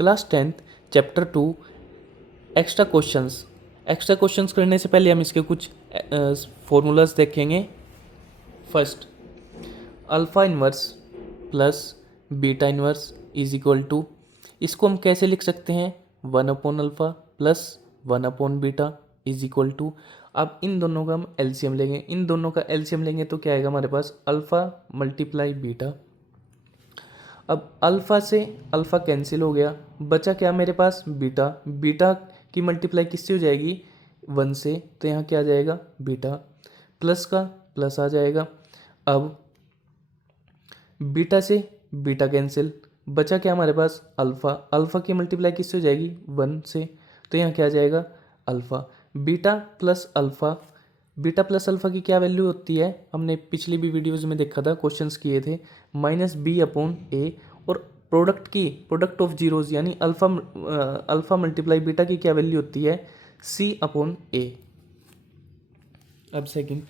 Class 10th chapter 2 extra questions करने से पहले हम इसके कुछ फॉर्मूलाज देखेंगे। First, alpha inverse plus beta inverse is equal to, इसको हम कैसे लिख सकते हैं, 1/अल्फ़ा प्लस 1/बीटा इज इक्वल टू। अब इन दोनों का हम एलसीएम लेंगे, इन दोनों का एलसीएम लेंगे तो क्या आएगा हमारे पास, अल्फ़ा मल्टीप्लाई बीटा। अब अल्फ़ा से अल्फ़ा कैंसिल हो गया, बचा क्या मेरे पास, बीटा। बीटा की मल्टीप्लाई किससे हो जाएगी, 1 से, तो यहाँ क्या आ जाएगा, बीटा। प्लस का प्लस आ जाएगा। अब बीटा से बीटा कैंसिल, बचा क्या हमारे पास, अल्फ़ा। अल्फ़ा की मल्टीप्लाई किससे हो जाएगी, 1 से, तो यहाँ क्या आ जाएगा, alpha. Beta plus alpha, beta plus alpha की क्या वैल्यू होती है, हमने पिछली भी वीडियोज़ में देखा था, क्वेश्चंस किए थे, -b/a। और प्रोडक्ट ऑफ जीरोज़ यानी अल्फ़ा मल्टीप्लाई बीटा की क्या वैल्यू होती है, c/a। अब second,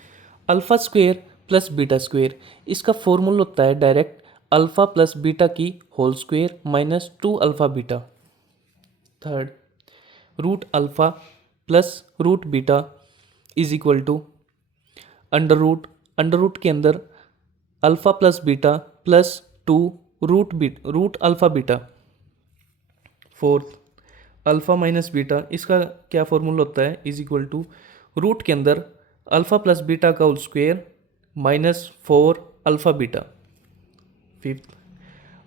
alpha square plus beta square, इसका फॉर्मूला होता है डायरेक्ट अल्फ़ा प्लस बीटा की whole square -2 beta. Third, root alpha plus root beta is equal to under root के अंदर alpha plus beta plus 2 root alpha beta. Fourth, alpha minus beta, इसका क्या formula होता है, is equal to root के अंदर alpha plus beta का whole square -4 beta. Fifth,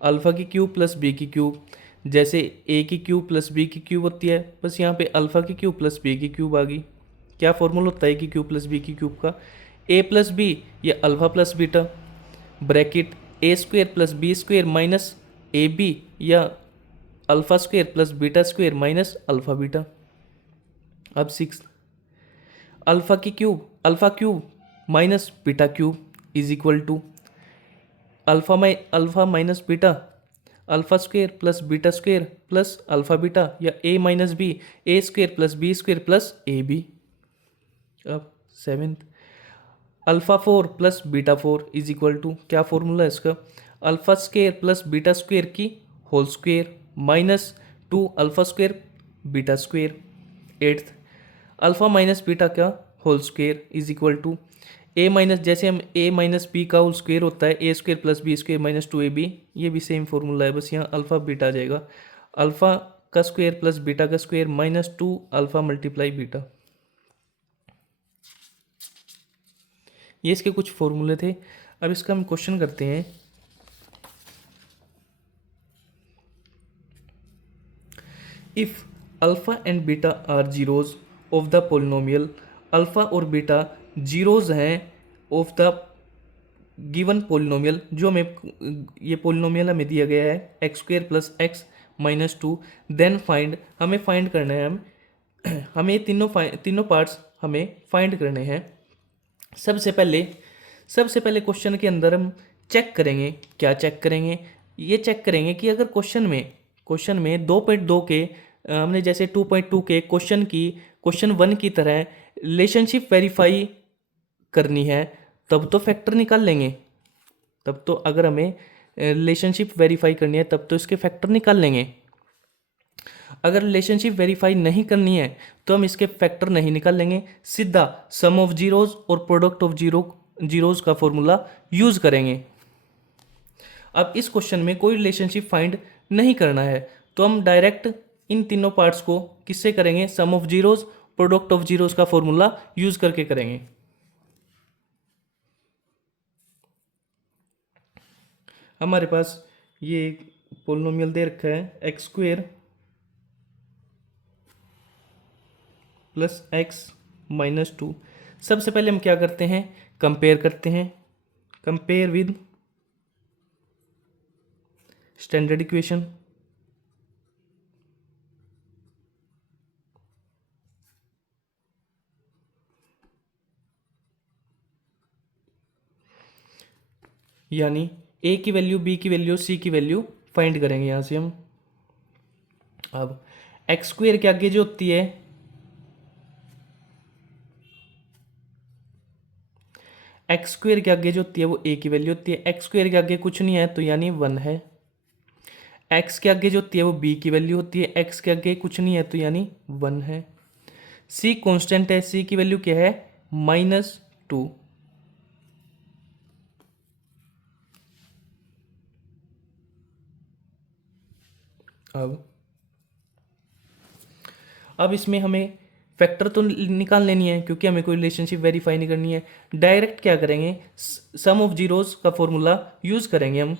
alpha की क्यूब प्लस बी की क्यूब, जैसे ए की क्यूब प्लस बी की क्यूब होती है, बस यहाँ पे अल्फ़ा की क्यूब प्लस बी की क्यूब आ गई। क्या फॉर्मूला होता है ए की क्यूब प्लस बी की क्यूब का, ए प्लस बी या alpha plus beta, bracket A square plus B square minus A B या alpha square plus beta square minus alpha beta. अब six, alpha cube minus beta cube is equal to alpha minus beta, alpha square plus beta square plus alpha beta या A minus B, A square plus B square plus A B. अब seventh, alpha 4 plus beta 4 is equal to, क्या formula है इसका, alpha square plus beta square की whole square -2 alpha square beta square. Eighth, alpha minus beta का whole square is equal to A minus, जैसे हम A minus B का whole square होता है A square plus B square -2ab, ये भी same formula है, बस यहाँ अल्फ़ा बीटा आ जाएगा, अल्फ़ा का स्क्वेयर प्लस बीटा का स्क्वेयर -2 अल्फ़ा मल्टीप्लाई बीटा। ये इसके कुछ फॉर्मूले थे। अब इसका हम क्वेश्चन करते हैं। If alpha and beta are zeros of the polynomial, alpha और बीटा जीरोज हैं ऑफ द गिवन पोलिनोमियल, जो हमें ये पोलिनोमियल हमें दिया गया है x² + x - 2, देन फाइंड, हमें फाइंड करना है, हमें तीनों पार्ट्स हमें फाइंड करने हैं। सबसे पहले क्वेश्चन के अंदर हम चेक करेंगे, क्या चेक करेंगे, ये चेक करेंगे कि अगर क्वेश्चन में 2.2 के हमने जैसे 2.2 के क्वेश्चन 1 की तरह रिलेशनशिप वेरीफाई करनी है, तब तो फैक्टर निकाल लेंगे, तब तो अगर हमें रिलेशनशिप वेरीफाई करनी है तब तो इसके फैक्टर निकाल लेंगे। अगर रिलेशनशिप वेरीफाई नहीं करनी है तो हम इसके फैक्टर नहीं निकाल लेंगे, सीधा सम ऑफ जीरोज और प्रोडक्ट ऑफ जीरोज का फॉर्मूला यूज करेंगे। अब इस क्वेश्चन में कोई रिलेशनशिप फाइंड नहीं करना है तो हम डायरेक्ट इन तीनों पार्ट्स को किससे करेंगे, sum of zeros product of zeros का फॉर्मूला यूज करके करेंगे। हमारे पास ये पोलिनोमियल दे रखा है x² + x - 2। सबसे पहले हम क्या करते हैं, कंपेयर करते हैं, कंपेयर विद स्टैंडर्ड इक्वेशन। यानी a की वैल्यू, b की वैल्यू, c की वैल्यू फाइंड करेंगे यहां से हम। अब x² के आगे जो होती है, x² के आगे जो होती है वो a की वैल्यू होती है, x² के आगे कुछ नहीं है तो यानी 1 है। एक्स के आगे जो होती है वो बी की वैल्यू होती है, एक्स के आगे कुछ नहीं है तो यानी 1 है। सी कांस्टेंट है, सी की वैल्यू क्या है -2। अब इसमें हमें फैक्टर तो निकाल लेनी है क्योंकि हमें कोई रिलेशनशिप वेरीफाई नहीं करनी है। डायरेक्ट क्या करेंगे, सम ऑफ जीरोस का फॉर्मूला यूज करेंगे हम,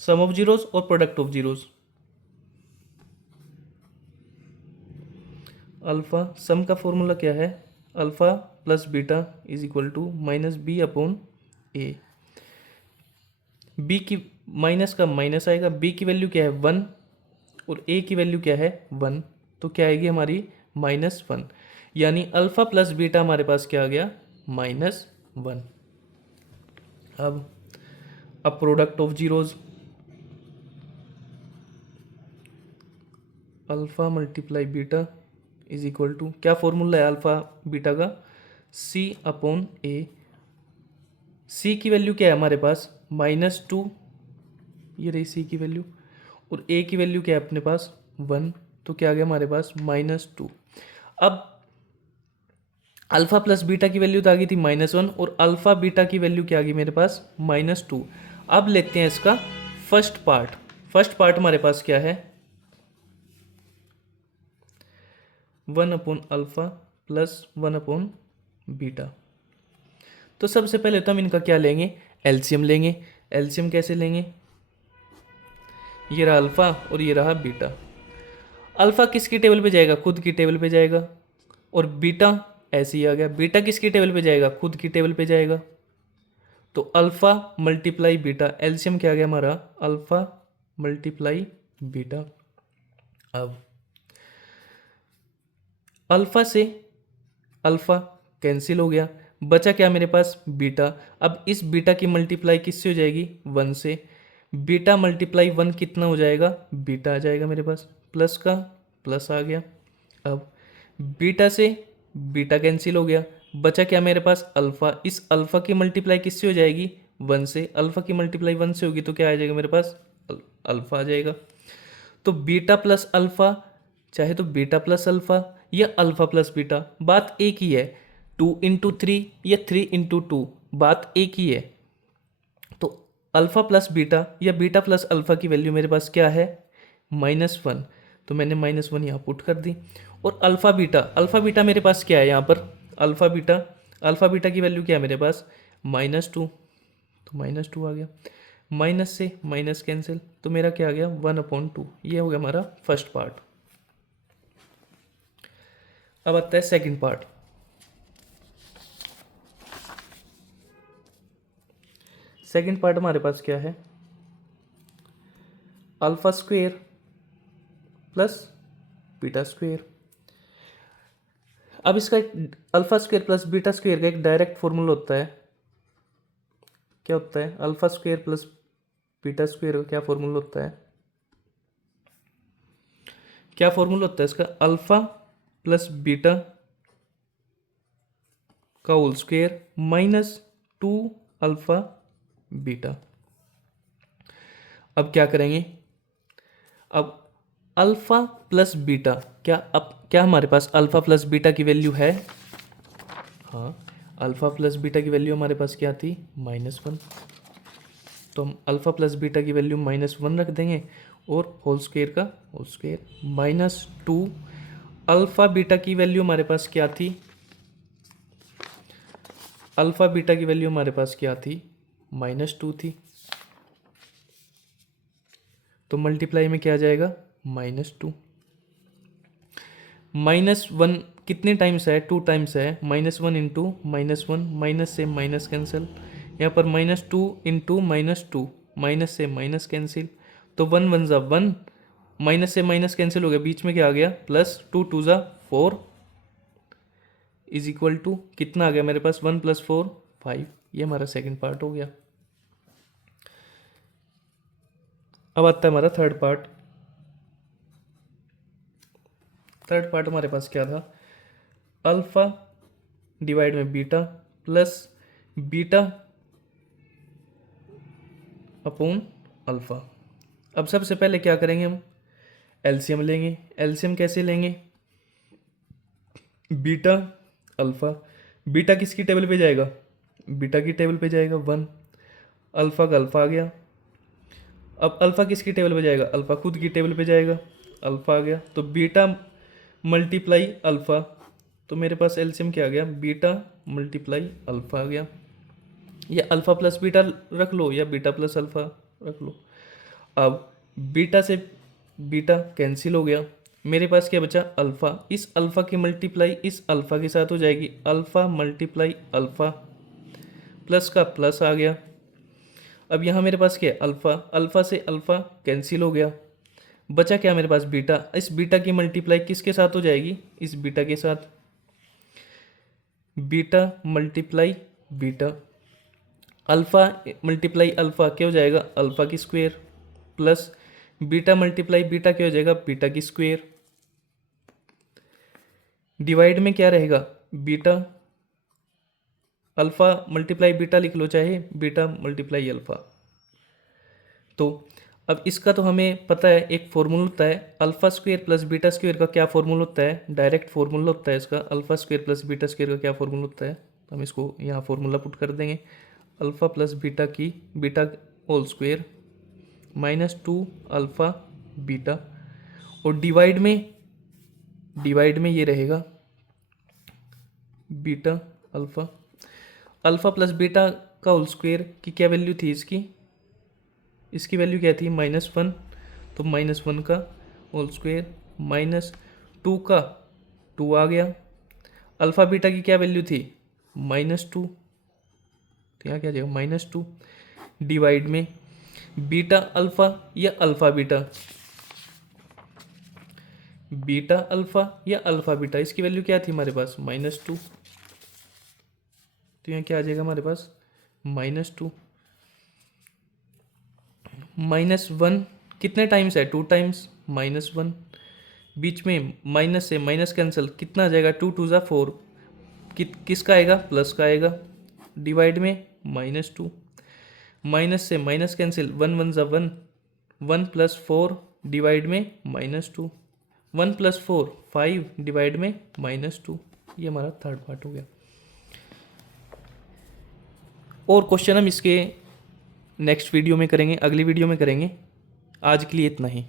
सम ऑफ जीरोस और product of zeros. Alpha sum का फॉर्मूला क्या है, alpha plus beta is equal to minus B upon A. B की माइनस का माइनस आएगा, बी की वैल्यू क्या है 1 और ए की वैल्यू क्या है 1, तो क्या आएगी हमारी -1, यानी अल्फा प्लस बीटा हमारे पास क्या आ गया -1। अब product of zeros, alpha multiply beta is equal to क्या फॉर्मूला है अल्फा बीटा का, सी अपॉन ए। सी की वैल्यू क्या है हमारे पास -2, ये रही सी की वैल्यू, और ए की वैल्यू क्या है अपने पास 1, तो क्या आ गया हमारे पास -2। अब अल्फा प्लस बीटा की वैल्यू तो आ गई थी -1 और अल्फा बीटा की वैल्यू क्या आ गई मेरे पास -2। अब लेते हैं इसका फर्स्ट पार्ट। फर्स्ट पार्ट हमारे पास क्या है 1 upon alpha plus 1 upon beta. तो सबसे पहले तो हम इनका क्या लेंगे, एलसीएम लेंगे। एलसीएम कैसे लेंगे, ये रहा अल्फा और ये रहा बीटा। अल्फा किसकी टेबल पे जाएगा, खुद की टेबल पे जाएगा, और बीटा ऐसे ही आ गया, बीटा किसकी टेबल पे जाएगा, खुद की टेबल पे जाएगा। तो अल्फा मल्टीप्लाई बीटा, एलसीएम क्या आ गया हमारा अल्फा मल्टीप्लाई बीटा। अब अल्फा से अल्फा कैंसिल हो गया, बचा क्या मेरे पास बीटा। अब इस बीटा की मल्टीप्लाई किससे हो जाएगी 1 से, बीटा मल्टीप्लाई 1 कितना हो जाएगा, बीटा आ जाएगा मेरे पास, प्लस का प्लस आ गया। अब बीटा से बीटा कैंसिल हो गया, बचा क्या मेरे पास अल्फा, इस अल्फा की मल्टीप्लाई किससे हो जाएगी 1 से, अल्फा की मल्टीप्लाई 1 से होगी तो क्या आ जाएगा मेरे पास अल्फा आ जाएगा। तो बीटा प्लस अल्फा, चाहे तो बीटा प्लस अल्फा या अल्फा प्लस बीटा, बात एक ही है। 2 × 3 या 3 × 2, बात एक ही है। तो अल्फा प्लस बीटा या बीटा प्लस अल्फा की वैल्यू मेरे पास क्या है -1, तो मैंने -1 यहाँ पुट कर दी। और अल्फा बीटा मेरे पास क्या है यहाँ पर, अल्फा बीटा की वैल्यू क्या है मेरे पास -2, तो -2 आ गया, माइनस से माइनस कैंसिल, तो मेरा क्या आ गया 1/2। ये हो गया हमारा फर्स्ट पार्ट। अब आता है सेकंड पार्ट। सेकंड पार्ट हमारे पास क्या है, alpha square plus beta square. अब इसका alpha square plus beta square का एक डायरेक्ट फॉर्मूला होता है, क्या होता है, alpha square plus beta square का क्या फॉर्मूला होता है, क्या फॉर्मूला होता है इसका, अल्फा प्लस बीटा का होल स्क्वेयर -2 अल्फा बीटा। अब क्या करेंगे, अब अल्फा प्लस बीटा, क्या हमारे पास अल्फा प्लस बीटा की वैल्यू है, हाँ अल्फा प्लस बीटा की वैल्यू हमारे पास क्या थी -1, तो हम अल्फा प्लस बीटा की वैल्यू -1 रख देंगे और होल स्क्वेयर का होल स्क्वेयर -2 अल्फा बीटा की वैल्यू हमारे पास क्या थी, अल्फा बीटा की वैल्यू हमारे पास क्या थी -2 थी, तो मल्टीप्लाई में क्या आ जाएगा -2, -1 कितने टाइम्स है 2 टाइम्स है, -1 × -1, माइनस से माइनस कैंसिल, यहाँ पर -2 × -2, माइनस से माइनस कैंसिल, तो 1 1 ज़ा 1, माइनस से माइनस कैंसिल हो गया, बीच में क्या आ गया प्लस 2 2 ज़ा 4 इज इक्वल टू कितना आ गया मेरे पास 1 + 4 5। ये हमारा सेकंड पार्ट हो गया। अब आता है हमारा थर्ड पार्ट। थर्ड पार्ट हमारे पास क्या था, अल्फा डिवाइड में beta plus beta upon alpha. अब सबसे पहले क्या करेंगे, हम एलसीएम लेंगे। एलसीएम कैसे लेंगे, बीटा अल्फ़ा, बीटा किसकी टेबल पे जाएगा, बीटा की टेबल पे जाएगा 1, अल्फ़ा का अल्फ़ा आ गया। अब अल्फ़ा किसकी टेबल पे जाएगा, अल्फ़ा खुद की टेबल पे जाएगा, अल्फ़ा आ गया। तो बीटा मल्टीप्लाई अल्फ़ा, तो मेरे पास एलसीएम क्या आ गया, बीटा मल्टीप्लाई अल्फ़ा आ गया। या अल्फ़ा प्लस बीटा रख लो या बीटा प्लस अल्फ़ा रख लो। अब बीटा से बीटा कैंसिल हो गया, मेरे पास क्या बचा अल्फ़ा। इस अल्फ़ा की मल्टीप्लाई इस अल्फ़ा के साथ हो जाएगी, अल्फ़ा मल्टीप्लाई अल्फ़ा, प्लस का प्लस आ गया। अब यहाँ मेरे पास क्या है अल्फ़ा, अल्फ़ा से अल्फ़ा कैंसिल हो गया, बचा क्या मेरे पास बीटा। इस बीटा की मल्टीप्लाई किसके साथ हो जाएगी, इस बीटा के साथ, beta multiply beta, alpha multiply alpha क्या हो जाएगा, अल्फ़ा की square, plus beta multiply beta क्या हो जाएगा, बीटा की स्क्वायर। डिवाइड में क्या रहेगा, बीटा अल्फ़ा मल्टीप्लाई बीटा लिख लो, चाहे बीटा मल्टीप्लाई अल्फ़ा। तो अब इसका तो हमें पता है, एक फॉर्मूला होता है alpha square plus beta square का, क्या फॉर्मूला होता है, डायरेक्ट फॉर्मूला होता है इसका, alpha square plus beta square का क्या फॉर्मूला होता है। तो हम इसको यहाँ फॉर्मूला पुट कर देंगे, अल्फ़ा प्लस बीटा की beta whole square -2 alpha beta, और डिवाइड में ये रहेगा beta alpha, alpha plus beta का होल स्क्वायर की क्या वैल्यू थी इसकी, इसकी वैल्यू क्या थी -1, तो -1 का होल स्क्वायर, -2 का 2 आ गया। अल्फ़ा बीटा की क्या वैल्यू थी -2, तो यहाँ क्या जाएगा -2, डिवाइड में बीटा अल्फ़ा या अल्फ़ा बीटा, बीटा अल्फ़ा या अल्फ़ा बीटा, इसकी वैल्यू क्या थी हमारे पास -2, तो यहाँ क्या आ जाएगा हमारे पास -2, -1 कितने टाइम्स है, 2 टाइम्स, -1, बीच में माइनस से माइनस कैंसिल, कितना आ जाएगा 2 2 ज़ा 4, किसका आएगा, प्लस का आएगा। डिवाइड में -2, माइनस से माइनस कैंसिल, 1 1 ज़ा 1, 1 + 4, डिवाइड में -2, 1 + 4 5, डिवाइड में -2। ये हमारा थर्ड पार्ट हो गया। और क्वेश्चन हम इसके नेक्स्ट वीडियो में करेंगे, अगली वीडियो में करेंगे। आज के लिए इतना ही।